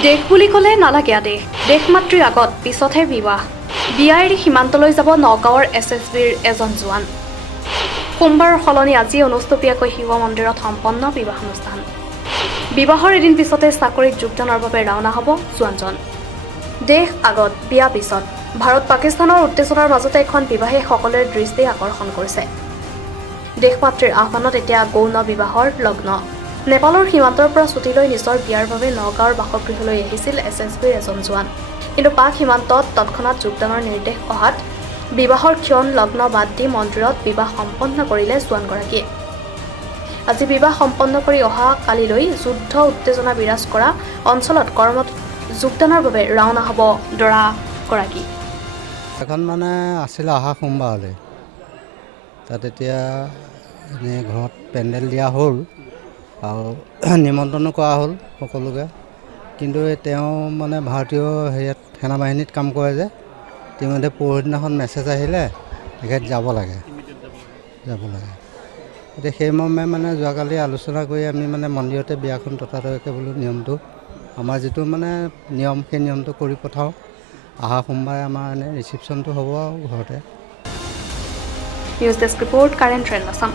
দেশ বুলি ক'লে নালাগে আদেশ দেশ মাতৃৰ আগত পিছতহে বিবাহ বিয়া এৰি সীমান্তলৈ যাব নগাঁৱৰ SSBৰ এজন জোৱান সোমবাৰৰ সলনি আজি অনুষ্ঠপীয়াকৈ শিৱ মন্দিৰত সম্পন্ন বিবাহ অনুষ্ঠান বিবাহৰ এদিন পিছতে চাকৰিত যোগদানৰ বাবে ৰাওনা হ'ব জোৱানজন দেশ আগত বিয়া পিছত ভাৰত পাকিস্তানৰ উত্তেজনাৰ মাজতে এখন বিবাহে সকলোৰে দৃষ্টি আকৰ্ষণ কৰিছে দেশ মাতৃৰ আহ্বানত এতিয়া গৌণ বিবাহৰ লগ্ন নেপালৰ সীমান্তৰ পৰা ছুটি লৈ নিজৰ বিয়াৰ বাবে নগাঁৱৰ বাসগৃহলৈ আহিছিল SSBৰ এজন জোৱান কিন্তু পাক সীমান্তত তৎক্ষণাত যোগদানৰ নিৰ্দেশ অহাত বিবাহৰ ক্ষণ লগ্ন বাদ দি মন্দিৰত বিবাহ সম্পন্ন কৰিলে জোৱানগৰাকীয়ে আজি বিবাহ সম্পন্ন কৰি অহা কালিলৈ যুদ্ধ উত্তেজনা বিৰাজ কৰা অঞ্চলত কৰ্মত যোগদানৰ বাবে ৰাওনা হ'ব দৰাগৰাকী এখন মানে আছিল অহা সোমবাৰলৈ তাত এতিয়া এনেই ঘৰত পেণ্ডেল দিয়া হ'ল আৰু নিমন্ত্ৰণো কৰা হ'ল সকলোকে কিন্তু তেওঁ মানে ভাৰতীয় হেৰিয়াত সেনাবাহিনীত কাম কৰে যে ইতিমধ্যে পৰহিদিনাখন মেছেজ আহিলে তেখেত যাব লাগে এতিয়া সেই মৰ্মে মানে যোৱাকালি আলোচনা কৰি আমি মানে মন্দিৰতে বিয়াখন ততাতৈয়াকৈ বোলো নিয়মটো আমাৰ যিটো মানে নিয়ম সেই নিয়মটো কৰি পঠাওঁ অহা সোমবাৰে আমাৰ এনেই ৰিচিপশ্যনটো হ'ব আৰু ঘৰতে news desk report current trend Assam